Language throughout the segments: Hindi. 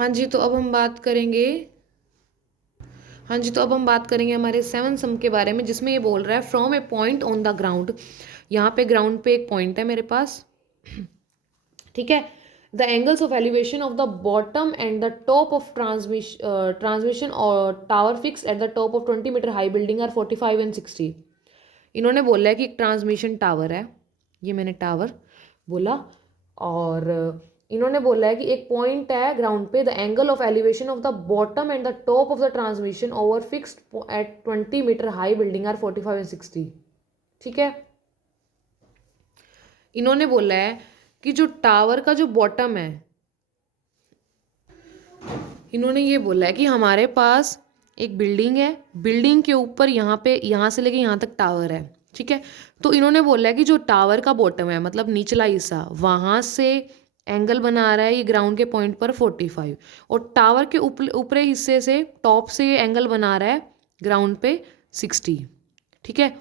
हाँ जी, तो अब हम बात करेंगे हाँ जी, तो अब हम बात करेंगे हमारे 7 सम के बारे में, जिसमें ये बोल रहा है from a point on the ground. यहाँ पे ग्राउंड पे एक पॉइंट है मेरे पास, ठीक है। The angles of elevation of the bottom and the top of transmission और tower fix at the top of 20 metre high building are 45 and 60। इन्होंने बोला है कि एक ट्रांसमिशन टावर है, ये मैंने टावर बोला, और इन्होंने बोला है कि एक पॉइंट है ग्राउंड पे, the angle of elevation of the bottom and the top of the transmission over fixed at 20 metre high building are 45 and 60, ठीक है। इन्होंने बोला है कि जो टावर का जो बॉटम है, इन्होंने ये बोला है कि हमारे पास एक बिल्डिंग है, बिल्डिंग के ऊपर यहाँ पे यहाँ से लेके यहाँ तक टावर है, ठीक है। तो इन्होंने बोला है कि जो टावर का बॉटम है, मतलब निचला हिस्सा, वहाँ से एंगल बना रहा है ये ग्राउंड के पॉइंट पर 45, और टावर के ऊपरी हिस्से से, टॉप से, ये एंगल बना रहा है ग्राउंड पे 60, ठीक है।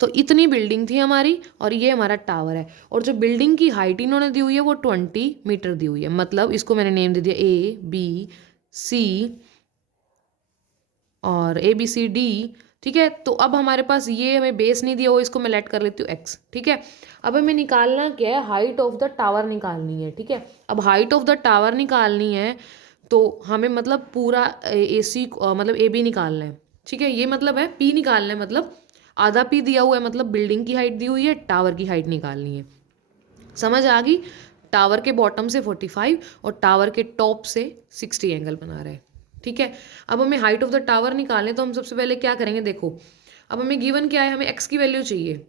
तो इतनी बिल्डिंग थी हमारी और ये हमारा टावर है, और जो बिल्डिंग की हाइट इन्होंने दी हुई है वो 20 मीटर दी हुई है। मतलब इसको मैंने नेम दे दिया ABC और ABCD, ठीक है। तो अब हमारे पास ये हमें बेस नहीं दिया हुआ, इसको मैं लेट कर लेती हूँ X, ठीक है। अब हमें निकालना क्या है, हाइट ऑफ द टावर निकालनी है, ठीक है। अब हाइट ऑफ द टावर निकालनी है तो हमें मतलब पूरा AC मतलब AB निकालना है, ठीक है। ये मतलब है P निकालना है, मतलब आधा P दिया हुआ है, मतलब बिल्डिंग की हाइट दी हुई है, टावर की हाइट निकालनी है। समझ आ गई। टावर के बॉटम से 45 और टावर के टॉप से 60 एंगल बना रहे हैं, ठीक है। अब हमें हाइट ऑफ द टावर निकालने, तो हम सबसे पहले क्या करेंगे, देखो अब हमें गिवन क्या है, हमें एक्स की वैल्यू चाहिए।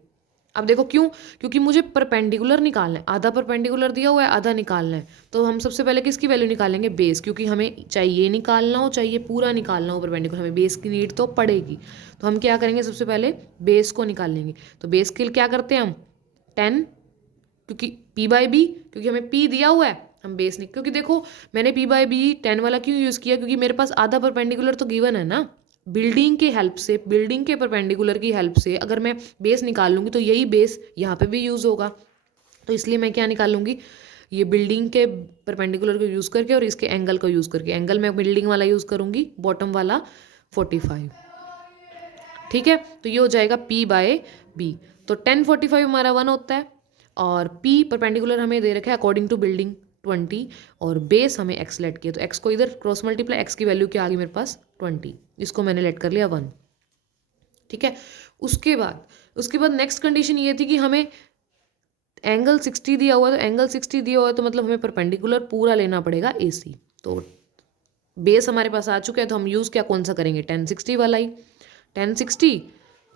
अब देखो क्यों, क्योंकि मुझे परपेंडिकुलर निकालना है, आधा परपेंडिकुलर दिया हुआ है, आधा निकालना है। तो हम सबसे पहले किसकी वैल्यू निकालेंगे, बेस, क्योंकि हमें चाहिए निकालना हो, चाहिए पूरा निकालना हो परपेंडिकुलर, हमें बेस की नीड तो पड़ेगी। तो हम क्या करेंगे, सबसे पहले बेस को निकालेंगे। तो बेस के लिए क्या करते हैं हम, 10, क्योंकि P/B, क्योंकि हमें P दिया हुआ है, हम बेस नहीं, क्योंकि देखो मैंने P/B 10 वाला क्यों यूज़ किया, क्योंकि मेरे पास आधा परपेंडिकुलर तो गिवन है ना। बिल्डिंग के हेल्प से, बिल्डिंग के परपेंडिकुलर की हेल्प से अगर मैं बेस निकाल लूँगी तो यही बेस यहाँ पे भी यूज़ होगा। तो इसलिए मैं क्या निकाल लूँगी, ये बिल्डिंग के परपेंडिकुलर को यूज़ करके और इसके एंगल को यूज़ करके। एंगल मैं बिल्डिंग वाला यूज़ करूँगी, बॉटम वाला 45, ठीक है। तो ये हो जाएगा P/B। तो 10/45 हमारा 1 होता है, और P परपेंडिकुलर हमें दे रखा है अकॉर्डिंग टू बिल्डिंग 20, और बेस हमें X लेट किया, तो X को इधर क्रॉस मल्टीप्लाई, X की वैल्यू क्या आ गई मेरे पास 20, इसको मैंने लेट कर लिया 1, ठीक है। उसके बाद नेक्स्ट कंडीशन ये थी कि हमें एंगल 60 दिया हुआ है, तो एंगल 60 दिया हुआ है तो मतलब हमें परपेंडिकुलर पूरा लेना पड़ेगा AC। तो बेस हमारे पास आ चुका है, तो हम यूज़ क्या कौन सा करेंगे, 1060 वाला ही। 1060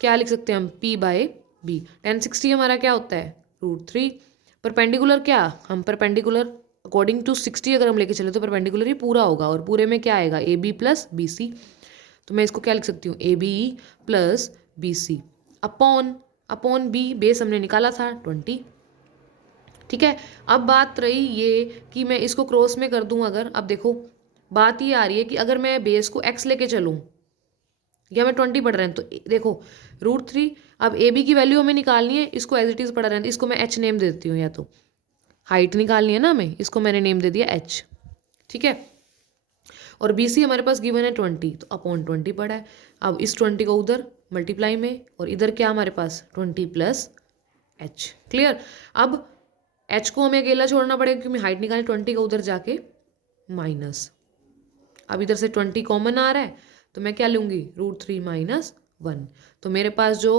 क्या लिख सकते हैं हम, P/B। 1060 हमारा क्या होता है, √3। परपेंडिकुलर क्या, हम परपेंडिकुलर अकॉर्डिंग टू 60 अगर हम लेके चले तो परपेंडिकुलर ही पूरा होगा, और पूरे में क्या आएगा, AB + BC। तो मैं इसको क्या लिख सकती हूँ, ABE + BC upon B, base हमने निकाला था 20, ठीक है। अब बात रही ये कि मैं इसको क्रॉस में कर दूं अगर, अब देखो बात ये आ रही है कि अगर मैं बेस को X लेके चलूँ, या मैं 20 पढ़ रहे हैं, तो देखो √3। अब AB की वैल्यू हमें निकालनी है, इसको एज इट इज़ पढ़ रहे हैं, तो इसको मैं H नेम दे देती हूँ, या तो हाइट निकालनी है ना हमें, इसको मैंने नेम दे दिया H, ठीक है। और BC हमारे पास गिवन है 20, तो अपॉन 20 पड़ा है। अब इस 20 को उधर मल्टीप्लाई में, और इधर क्या हमारे पास 20 + H, क्लियर। अब H को हमें अकेला छोड़ना पड़ेगा क्योंकि हाइट निकालनी, 20 को उधर जाके माइनस। अब इधर से 20 कॉमन आ रहा है, तो मैं क्या लूँगी, √3 - 1। तो मेरे पास जो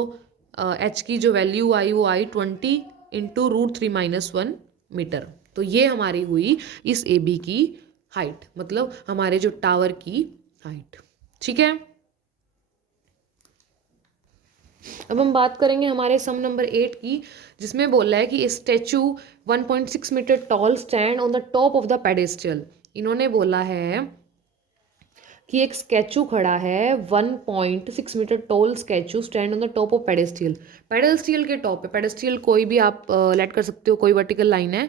H की जो वैल्यू आई वो आई 20 × √3 - 1 मीटर। तो ये हमारी हुई इस AB की हाइट, मतलब हमारे जो टावर की हाइट, ठीक है। अब हम बात करेंगे हमारे सम नंबर 8 की, जिसमें बोला है कि a statue 1.6 metre tall stand on the top of the pedestal. इन्होंने बोला है कि एक स्टैचू खड़ा है, 1.6 metre tall statue stand on the top of pedestal. Pedestal के टॉप पे, पेडेस्ट्रियल कोई भी आप लेट कर सकते हो, कोई वर्टिकल लाइन है,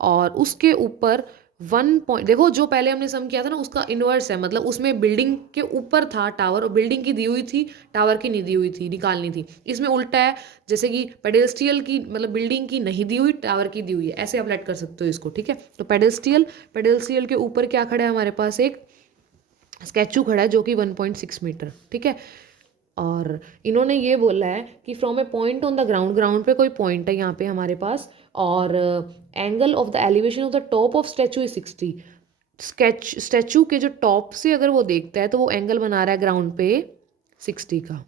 और उसके ऊपर 1 पॉइंट, देखो जो पहले हमने सम किया था ना उसका इन्वर्स है, मतलब उसमें बिल्डिंग के ऊपर था टावर और बिल्डिंग की दी हुई थी, टावर की नहीं दी हुई थी, निकालनी थी। इसमें उल्टा है, जैसे कि पेडेस्ट्रियल की मतलब बिल्डिंग की नहीं दी हुई, टावर की दी हुई है, ऐसे आप लेट कर सकते हो इसको, ठीक है। तो पेडेस्ट्रियल के ऊपर क्या खड़ा है हमारे पास, एक स्टैचू खड़ा है जो कि 1.6 मीटर, ठीक है। और इन्होंने ये बोला है कि from a point on the ground, ground पे कोई पॉइंट है यहाँ पे हमारे पास, और angle of the elevation of the top of statute is 60। Statue के जो टॉप से अगर वो देखता है तो वो एंगल बना रहा है ग्राउंड पे 60 का।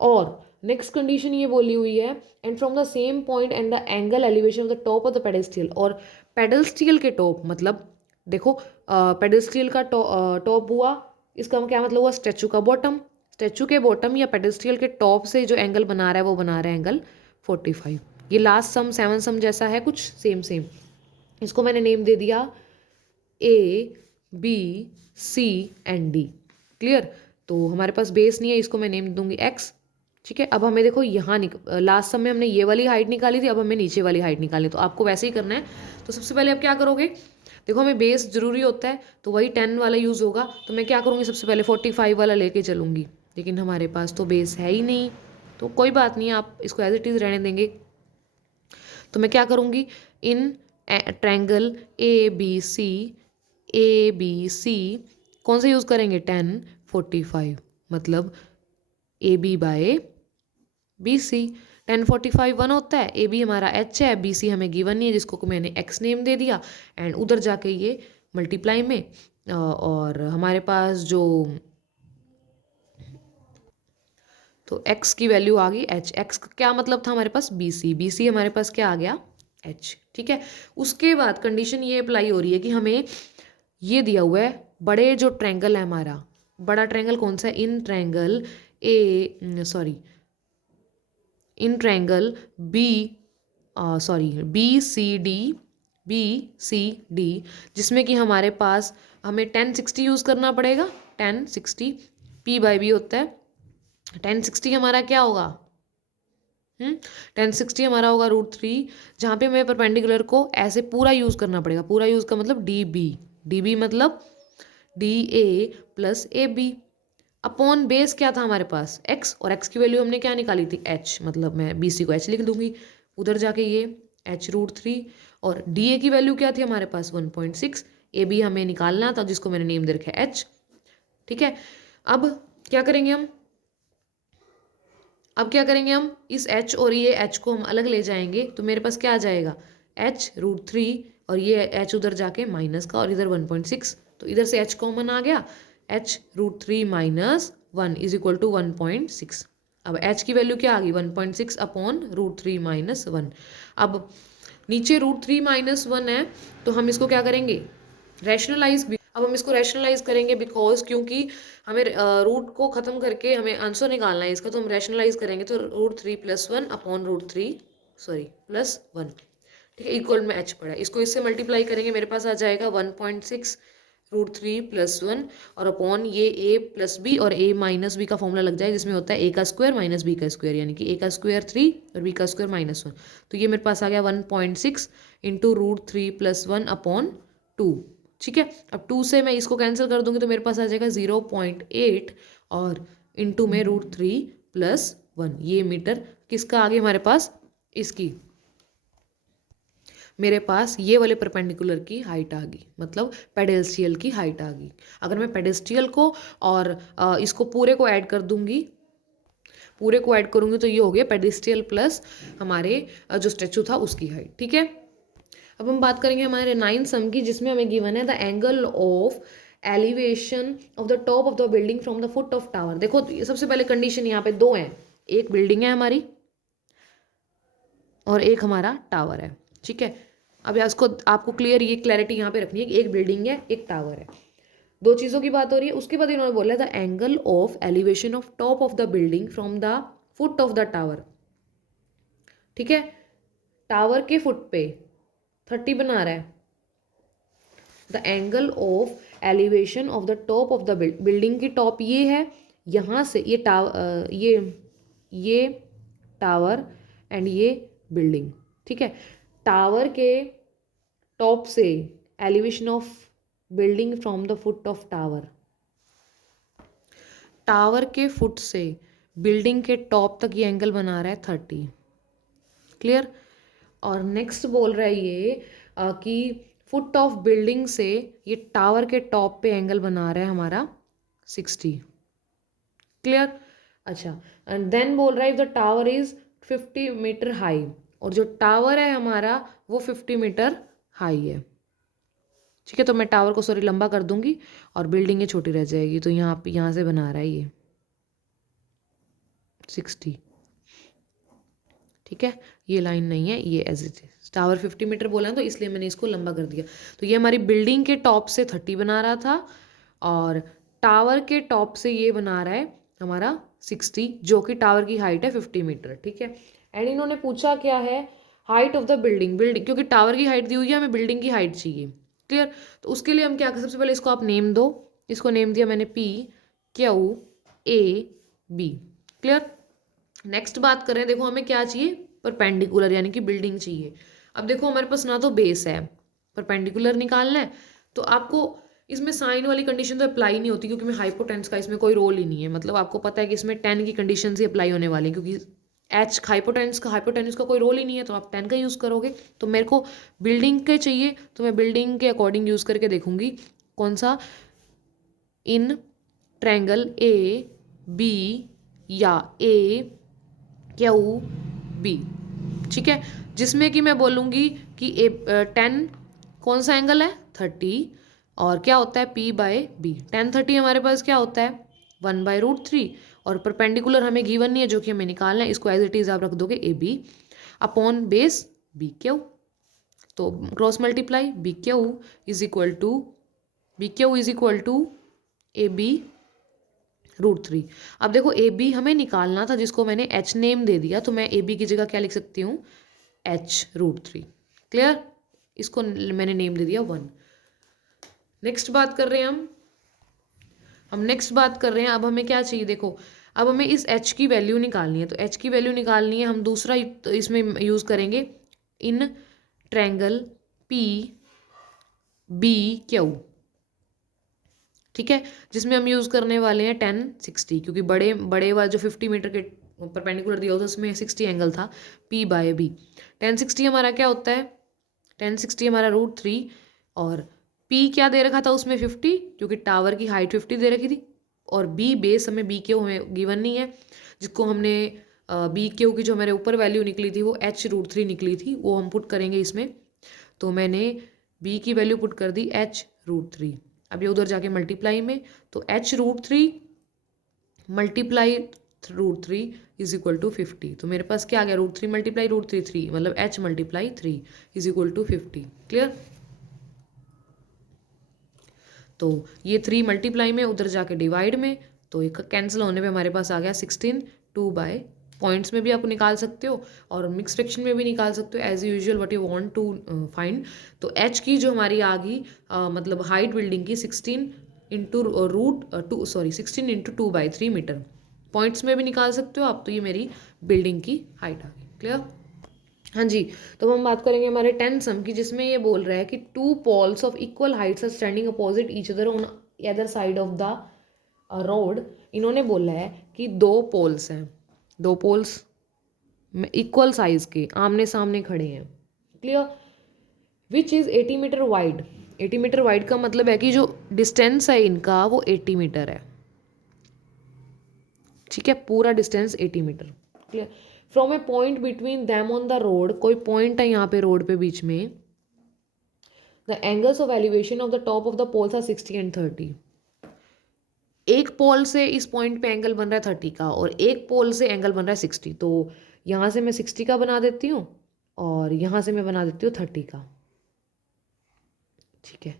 और नेक्स्ट कंडीशन ये बोली हुई है, and from the same point and the angle elevation of the top of the pedestal, और पेडेस्ट्रियल के टॉप मतलब देखो पेडेस्ट्रियल का टॉप हुआ, इसका क्या मतलब हुआ, स्टैचू का बॉटम, स्टैचू के बॉटम या पेडेस्ट्रियल के टॉप से जो एंगल बना रहा है वो बना रहा है एंगल 45। ये लास्ट सम 7 सम जैसा है कुछ, सेम सेम। इसको मैंने नेम दे दिया A B C and D. Clear. तो हमारे पास बेस नहीं है, इसको मैं नेम दूंगी एक्स, ठीक है। अब हमें देखो यहाँ लास्ट सम में हमने ये वाली हाइट निकाली थी, अब हमें नीचे वाली हाइट निकालनी, तो आपको वैसे ही करना है। तो सबसे पहले आप क्या करोगे, देखो हमें बेस जरूरी होता है तो वही 10 वाला यूज़ होगा, तो मैं क्या करूँगी, सबसे पहले 45 वाला लेके चलूँगी, लेकिन हमारे पास तो बेस है ही नहीं, तो कोई बात नहीं, आप इसको एज इट इज़ रहने देंगे। तो मैं क्या करूँगी, इन ट्रायंगल ए बी सी कौन सा यूज़ करेंगे, 10 45, मतलब A B by B C. 10 45 1 होता है, ए बी हमारा एच है, बी सी हमें गिवन नहीं है जिसको मैंने एक्स नेम दे दिया, एंड उधर जाके ये मल्टीप्लाई में और हमारे पास जो तो x की वैल्यू आ गई h, x का क्या मतलब था हमारे पास बी सी हमारे पास क्या आ गया h, ठीक है। उसके बाद कंडीशन ये अप्लाई हो रही है कि हमें ये दिया हुआ है बड़े जो ट्रायंगल है हमारा, बड़ा ट्रायंगल कौन सा है, in triangle B C D, जिसमें कि हमारे पास हमें 1060 यूज़ करना पड़ेगा, 1060 p बाई बी होता है, 1060 हमारा क्या होगा, 1060 हमारा होगा √3, जहाँ पे हमें परपेंडिकुलर को ऐसे पूरा यूज़ करना पड़ेगा, पूरा यूज़ का मतलब डी बी मतलब D A plus A B upon base क्या था हमारे पास x, और x की वैल्यू हमने क्या निकाली थी h, मतलब मैं बी सी को h लिख दूंगी, उधर जाके ये h√3, और डी ए की वैल्यू क्या थी हमारे पास 1.6, ए बी हमें निकालना था जिसको मैंने नेम दे रखा है h, ठीक है। अब क्या करेंगे हम, इस h और ये h को हम अलग ले जाएंगे, तो मेरे पास क्या आ जाएगा h√3, और ये h उधर जाके माइनस का, और इधर 1.6, तो इधर से h कॉमन आ गया, h√3 minus 1 is equal to 1.6। अब h की वैल्यू क्या आ गई 1.6 अपॉन √3 माइनस 1। अब नीचे √3 माइनस 1 है, तो हम इसको क्या करेंगे, रैशनलाइज। अब हम इसको रैशनलाइज करेंगे बिकॉज क्योंकि हमें रूट को ख़त्म करके हमें आंसर निकालना है इसका, तो हम रैशनलाइज करेंगे, तो √3 + 1 अपॉन +1, ठीक है, इक्वल में h पड़ा है, इसको इससे मल्टीप्लाई करेंगे, मेरे पास आ जाएगा 1.6 √3 + 1, और अपॉन ये a + b, और a माइनस बी का फॉर्मूला लग जाए जिसमें होता है a का स्क्वायर माइनस b का स्क्वायर, यानी कि a का स्क्वायर 3 और b का स्क्वायर -1, तो ये मेरे पास आ गया 1.6 इंटू √3 + 1 अपॉन 2, ठीक है। अब 2 से मैं इसको कैंसिल कर दूंगी तो मेरे पास आ जाएगा 0.8, और इंटू में √3 + 1, ये मीटर किसका आ गया हमारे पास, इसकी मेरे पास ये वाले परपेंडिकुलर की हाइट आ गई, मतलब पेडेस्ट्रियल की हाइट आ गई। अगर मैं पेडेस्ट्रियल को और इसको पूरे को ऐड कर दूंगी, पूरे को ऐड करूंगी तो ये हो गया पेडेस्ट्रियल प्लस हमारे जो स्टैचू था उसकी हाइट, ठीक है। अब हम बात करेंगे हमारे 9 सम की, जिसमें हमें गिवन है the angle of elevation of the top of the building from the foot of tower. देखो सबसे पहले कंडीशन यहाँ पे दो हैं, एक बिल्डिंग है हमारी और एक हमारा टावर है, ठीक है। अब इसको आपको क्लियर ये क्लैरिटी यहाँ पे रखनी है कि एक बिल्डिंग है एक टावर है, दो चीज़ों की बात हो रही है। उसके बाद इन्होंने बोला the angle of elevation of top of the building from the foot of the tower, ठीक है, टावर के फुट पे 30 बना रहा है। The angle of elevation of the top of the building की टॉप ये है, यहाँ से ये टावर एंड ये बिल्डिंग, ठीक है। टावर के टॉप से elevation of building from the foot of tower, tower के फुट से बिल्डिंग के टॉप तक ये एंगल बना रहा है 30। क्लियर। और नेक्स्ट बोल रहा है ये कि फुट ऑफ बिल्डिंग से ये टावर के टॉप पे एंगल बना रहा है हमारा 60। क्लियर। अच्छा, एंड देन बोल रहा है if the tower is 50 metre high, और जो टावर है हमारा वो 50 मीटर हाई है। ठीक है, तो मैं टावर को सॉरी लंबा कर दूंगी और बिल्डिंग ये छोटी रह जाएगी। तो यहाँ से बना रहा है ये 60। ठीक है, ये लाइन नहीं है, ये as it is. Tower 50 metre बोला है तो इसलिए मैंने इसको लंबा कर दिया। तो ये हमारी बिल्डिंग के टॉप से 30 बना रहा था और टावर के टॉप से ये बना रहा है हमारा 60, जो कि टावर की हाइट है 50 मीटर। ठीक है, एंड इन्होंने पूछा क्या है, height of the building. Building क्योंकि टावर की हाइट दी हुई है, हमें बिल्डिंग की हाइट चाहिए। क्लियर। तो उसके लिए हम क्या करें, सबसे पहले इसको आप नेम दो। इसको नेम दिया मैंने PQAB। क्लियर। नेक्स्ट बात करें, देखो हमें क्या चाहिए, परपेंडिकुलर, यानी कि बिल्डिंग चाहिए। अब देखो हमारे पास ना तो बेस है, परपेंडिकुलर निकालना है, तो आपको इसमें साइन वाली कंडीशन तो अप्लाई नहीं होती, क्योंकि मैं हाइपोटेन्स का इसमें कोई रोल ही नहीं है। मतलब आपको पता है कि इसमें 10 की कंडीशन ही अप्लाई होने वाली है, क्योंकि एच हाइपोटेन्स का कोई रोल ही नहीं है, तो आप 10 का यूज़ करोगे। तो मेरे को बिल्डिंग के चाहिए, तो मैं बिल्डिंग के अकॉर्डिंग यूज़ करके देखूंगी कौन सा, इन ट्रायंगल ABA या QB। ठीक है, जिसमें कि मैं बोलूँगी कि 10 कौन सा एंगल है, 30, और क्या होता है P/B। 10/30 हमारे पास क्या होता है 1/√3, और परपेंडिकुलर हमें गिवन नहीं है, जो कि हमें निकालना है। इसको एज इट इज आप रख दोगे AB अपॉन बेस BQ। तो cross multiply BQ is equal to AB√3। अब देखो AB हमें निकालना था, जिसको मैंने H नेम दे दिया, तो मैं AB की जगह क्या लिख सकती हूँ, H√3। क्लियर। इसको मैंने नेम दे दिया 1। नेक्स्ट बात कर रहे हैं हम नेक्स्ट बात कर रहे हैं, अब हमें क्या चाहिए, देखो अब हमें इस H की वैल्यू निकालनी है। तो H की वैल्यू निकालनी है, हम दूसरा इसमें यूज़ करेंगे, इन ट्रायंगल PBQ। ठीक है, जिसमें हम यूज़ करने वाले हैं 10/60, क्योंकि बड़े वाला जो 50 मीटर के परपेंडिकुलर दिया होता है उसमें 60 एंगल था P/B। 10/60 हमारा क्या होता है, 10/60 हमारा √3, और P क्या दे रखा था उसमें 50, क्योंकि टावर की हाइट 50 दे रखी थी, और B बेस हमें BQ हमें गिवन नहीं है, जिसको हमने BQ की जो हमारे ऊपर वैल्यू निकली थी वो H√3 निकली थी, वो हम पुट करेंगे इसमें। तो मैंने B की वैल्यू पुट कर दी H√3। अब ये उधर जाके मल्टीप्लाई में, तो H√3 multiply √3 is equal to 50। तो मेरे पास क्या आ गया, √3 मल्टीप्लाई √3 3, मतलब H multiply 3 is equal to 50। Clear. तो ये 3 मल्टीप्लाई में, उधर जाके डिवाइड में, तो एक कैंसिल होने पे हमारे पास आ गया 16 2/। पॉइंट्स में भी आप निकाल सकते हो और मिक्स फ्रैक्शन में भी निकाल सकते हो, as usual what you want to find. तो H की जो हमारी आ गई मतलब हाइट बिल्डिंग की 16 into √2 sorry 16 into 2/3 metre. Points में भी निकाल सकते हो आप। तो ये मेरी बिल्डिंग की हाइट आ गई। क्लियर। हाँ जी, तो हम बात करेंगे हमारे 10 सम की, जिसमें ये बोल रहा है कि 2 poles of equal heights are standing opposite each other on other side of the road. इन्होंने बोला है कि 2 पोल्स हैं, 2 पोल्स इक्वल साइज के आमने सामने खड़े हैं। Clear. Which is 80 metre wide. 80 metre wide का मतलब है कि जो डिस्टेंस है इनका वो 80 मीटर है। ठीक है, पूरा distance 80 metre. Clear. From a point between them on the road, कोई पॉइंट है यहाँ पे रोड पे बीच में, the angles of elevation of the top of the poles are 60 and 30। एक पोल से इस पॉइंट पे एंगल बन रहा है 30 का, और एक पोल से एंगल बन रहा है 60। तो यहाँ से मैं 60 का बना देती हूँ और यहाँ से मैं बना देती हूँ 30 का। ठीक है,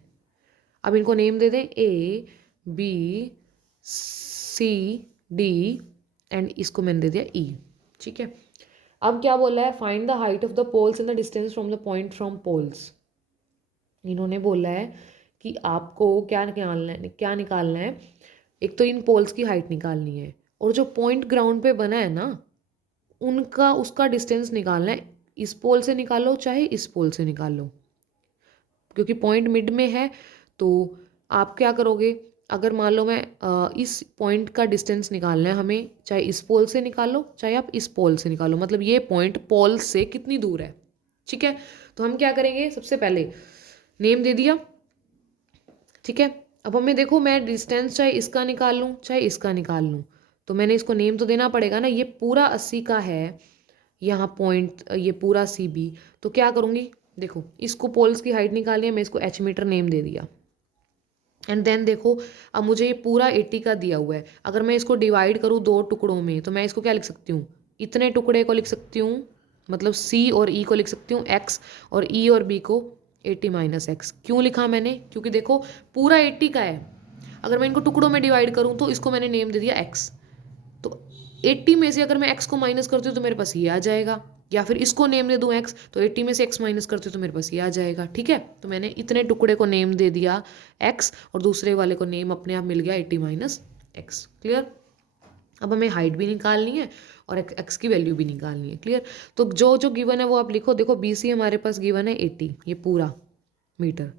अब इनको नेम दे दें ABCD एंड इसको मैंने दे दिया E। ठीक है, अब क्या बोला है, find the height of the poles and the distance from the point from poles. इन्होंने बोला है कि आपको क्या निकालना है, एक तो इन पोल्स की हाइट निकालनी है, और जो पॉइंट ग्राउंड पे बना है ना उसका डिस्टेंस निकालना है। इस पोल से निकालो चाहे इस पोल से निकालो, क्योंकि पॉइंट मिड में है तो आप क्या करोगे, अगर मान लो मैं इस पॉइंट का डिस्टेंस निकालना है हमें, चाहे इस पोल से निकालो चाहे आप इस पोल से निकालो, मतलब ये पॉइंट पोल से कितनी दूर है, ठीक है। तो हम क्या करेंगे, सबसे पहले नेम दे दिया, ठीक है। अब हमें देखो मैं डिस्टेंस चाहे इसका निकाल लूँ चाहे इसका निकाल लूँ, तो मैंने इसको नेम तो देना पड़ेगा ना। ये पूरा 80 का है यहाँ पॉइंट, ये पूरा CB, तो क्या करूँगी, देखो इसको पोल्स की हाइट निकालनी है, मैं इसको h मीटर नेम दे दिया। एंड देन देखो अब मुझे ये पूरा 80 का दिया हुआ है, अगर मैं इसको डिवाइड करूँ 2 टुकड़ों में तो मैं इसको क्या लिख सकती हूँ, इतने टुकड़े को लिख सकती हूँ, मतलब C और E को लिख सकती हूँ x, और E और B को 80 माइनस एक्स। क्यों लिखा मैंने, क्योंकि देखो पूरा 80 का है, अगर मैं इनको टुकड़ों में डिवाइड करूँ तो इसको मैंने नेम दे दिया x, तो 80 में से अगर मैं x को माइनस करती हूँ तो मेरे पास ये आ जाएगा, या फिर इसको नेम दे दूँ x, तो 80 में से x माइनस करती हूँ तो मेरे पास ये आ जाएगा, ठीक है। तो मैंने इतने टुकड़े को नेम दे दिया x, और दूसरे वाले को नेम अपने आप मिल गया 80 माइनस एक्स। क्लियर। अब हमें हाइट भी निकालनी है और x की वैल्यू भी निकालनी है। क्लियर। तो जो जो गिवन है वो आप लिखो, देखो BC हमारे पास गिवन है 80, ये पूरा मीटर।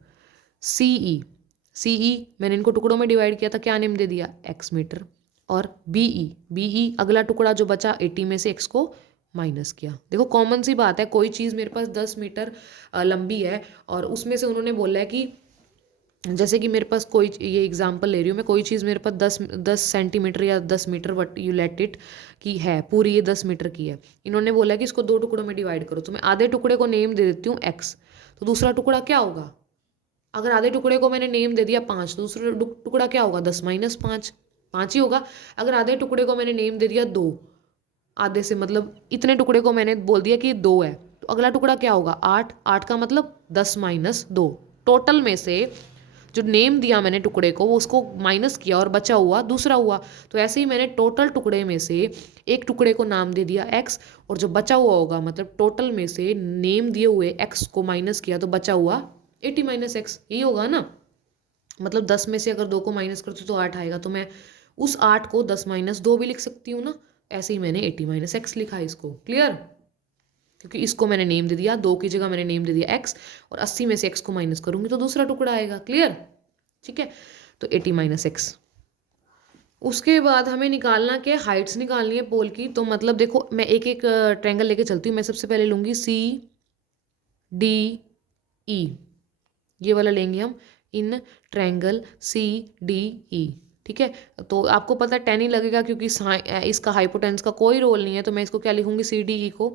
CE मैंने इनको टुकड़ों में डिवाइड किया था, क्या नेम दे दिया, x मीटर। और BE अगला टुकड़ा जो बचा 80 में से x को माइनस किया। देखो कॉमन सी बात है, कोई चीज़ मेरे पास 10 मीटर लंबी है और उसमें से उन्होंने बोला है कि, जैसे कि मेरे पास कोई, ये एग्जांपल ले रही हूँ मैं, कोई चीज़ मेरे पास 10 सेंटीमीटर या 10 metre what you let it की है, पूरी ये 10 मीटर की है, इन्होंने बोला है कि इसको 2 टुकड़ों में डिवाइड करो, तो मैं आधे टुकड़े को नेम दे देती हूँ x, तो दूसरा टुकड़ा क्या होगा, अगर आधे टुकड़े को मैंने नेम दे दिया 5, तो दूसरा टुकड़ा क्या होगा, 10 माइनस 5, 5 ही होगा। अगर आधे टुकड़े को मैंने नेम दे दिया 2, आधे से मतलब इतने टुकड़े को मैंने बोल दिया कि 2 है, तो अगला टुकड़ा क्या होगा, 8, 8 का मतलब 10 माइनस 2, टोटल में से जो नेम दिया मैंने टुकड़े को वो उसको माइनस किया और बचा हुआ दूसरा हुआ। तो ऐसे ही मैंने टोटल टुकड़े में से एक टुकड़े को नाम दे दिया x, और जो बचा हुआ होगा मतलब टोटल में से नेम दिए हुए x को माइनस किया तो बचा हुआ 80 माइनस एक्स, यही होगा ना। मतलब 10 में से अगर 2 को माइनस करती तो 8 आएगा, तो मैं उस 8 को 10 माइनस 2 भी लिख सकती हूँ ना। ऐसे ही मैंने 80 माइनस एक्स लिखा है इसको। क्लियर। क्योंकि इसको मैंने नेम दे दिया, 2 की जगह मैंने नेम दे दिया x, और 80 में से x को माइनस करूंगी तो दूसरा टुकड़ा आएगा। क्लियर। ठीक है, तो 80 माइनस एक्स। उसके बाद हमें निकालना क्या, हाइट्स निकालनी है पोल की। तो मतलब देखो मैं एक एक ट्रायंगल लेके चलती हूँ। मैं सबसे पहले लूँगी CDE, ये वाला लेंगे हम, इन ट्रायंगल CDE। ठीक है, तो आपको पता है 10 ही लगेगा क्योंकि इसका हाइपोटेन्स का कोई रोल नहीं है, तो मैं इसको क्या लिखूंगी, CDE को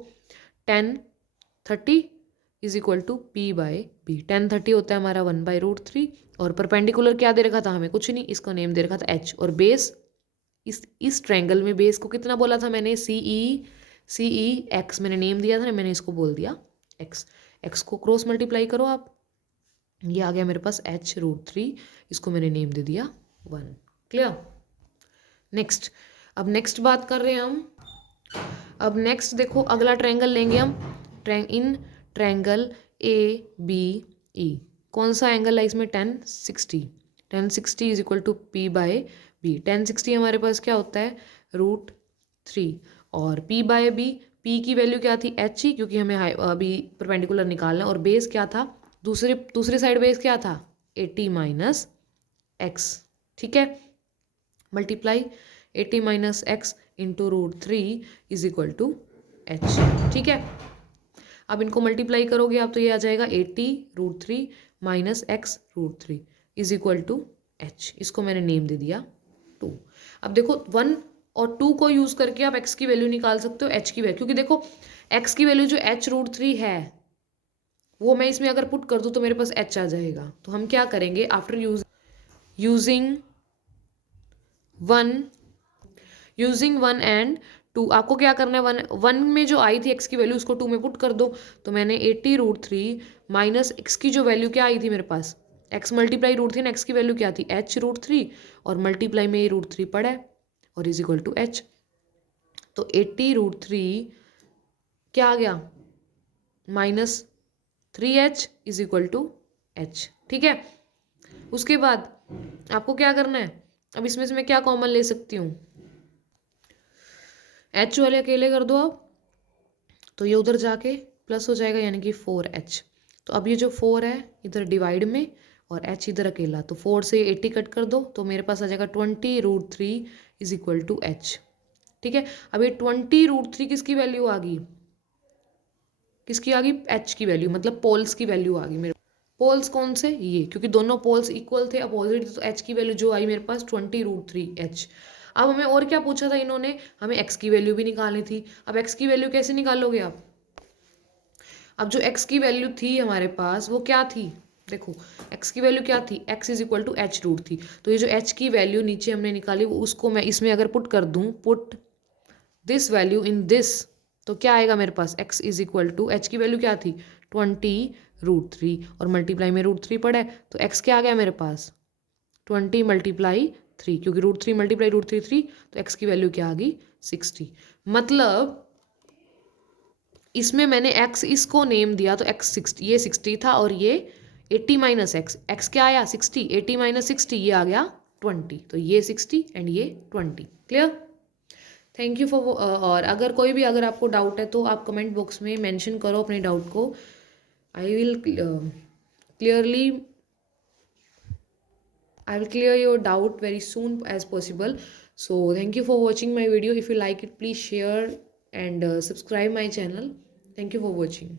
10 30 इज इक्वल टू P/B। 10 30 होता है हमारा 1/√3, और परपेंडिकुलर क्या दे रखा था हमें, कुछ नहीं, इसको नेम दे रखा था H, और बेस इस ट्रायंगल में बेस को कितना बोला था मैंने, CE x मैंने नेम दिया था, मैंने इसको बोल दिया x को क्रॉस मल्टीप्लाई करो आप, ये आ गया मेरे पास H√3, इसको मैंने नेम दे दिया 1। क्लियर। नेक्स्ट, अब नेक्स्ट बात कर रहे हैं हम। अब नेक्स्ट देखो अगला ट्रायंगल लेंगे हम, इन ट्रायंगल ABE। कौन सा एंगल है इसमें, 1060। 1060 इज इक्वल टू P/B। 1060 हमारे पास क्या होता है, √3, और P/B, P की वैल्यू क्या थी, H ही, क्योंकि हमें अभी परपेंडिकुलर निकालना है, और बेस क्या था, दूसरी साइड बेस क्या था, 80 माइनस एक्स। ठीक है, multiply 80 minus x into √3 is equal to H। ठीक है, अब इनको मल्टीप्लाई करोगे आप तो ये आ जाएगा 80√3 minus x√3 is equal to H। इसको मैंने नेम दे दिया 2। अब देखो 1 और 2 को यूज़ करके आप x की वैल्यू निकाल सकते हो, h की वैल्यू, क्योंकि देखो x की वैल्यू जो H√3 है वो मैं इसमें अगर पुट कर दूँ तो मेरे पास h आ जाएगा। तो हम क्या करेंगे, आफ्टर यूजिंग 1 एंड 2, आपको क्या करना है, 1 में जो आई थी x की वैल्यू उसको 2 में पुट कर दो। तो मैंने 80√3 माइनस x की जो वैल्यू क्या आई थी मेरे पास, x मल्टीप्लाई √3 ना, x की वैल्यू क्या थी, H√3, और मल्टीप्लाई में ये √3 पड़ा है, और इज इक्वल टू H। तो 80√3 क्या आ गया, minus 3H is equal to H। ठीक है, उसके बाद आपको क्या करना है, अब इसमें से मैं क्या कॉमन ले सकती हूँ, H वाले अकेले कर दो आप, तो ये उधर जाके प्लस हो जाएगा, यानी कि 4H। तो अब ये जो 4 है इधर डिवाइड में और h इधर अकेला, तो 4 से 80 कट कर दो तो मेरे पास आ जाएगा 20√3 इज इक्वल टू h। ठीक है, अब ये 20√3 किसकी वैल्यू आ गई, किसकी आ गई, h की वैल्यू, मतलब पोल्स की वैल्यू आ गई मेरे। पोल्स कौन से, ये, क्योंकि दोनों पोल्स इक्वल थे, अपोजिट, तो h की वैल्यू जो आई मेरे पास 20√3h। अब हमें और क्या पूछा था इन्होंने, हमें x की वैल्यू भी निकालनी थी। अब x की वैल्यू कैसे निकालोगे आप, अब जो x की वैल्यू थी हमारे पास वो क्या थी, देखो x की वैल्यू क्या थी, x is equal to h root थी। तो ये जो h की वैल्यू नीचे हमने निकाली वो उसको मैं इसमें अगर पुट कर दूँ, put this value in this, तो क्या आएगा मेरे पास, x is equal to, h की वैल्यू क्या थी 20√3 और मल्टीप्लाई में √3 पड़ा है, तो x क्या आ गया मेरे पास 20 × 3, क्योंकि √3 × √3 3, तो x की वैल्यू क्या आ गई 60। मतलब इसमें मैंने x इसको नेम दिया तो x 60, ये 60 था और ये 80 माइनस x क्या आया 60, 80 माइनस 60 ये आ गया 20, तो ये 60 एंड ये 20। Clear, thank you for. और अगर कोई भी अगर आपको डाउट है तो आप कमेंट बॉक्स में मेंशन करो अपने डाउट को, I will clearly I will clear your doubt very soon as possible. So thank you for watching my video. If you like it, please share and subscribe my channel. Thank you for watching.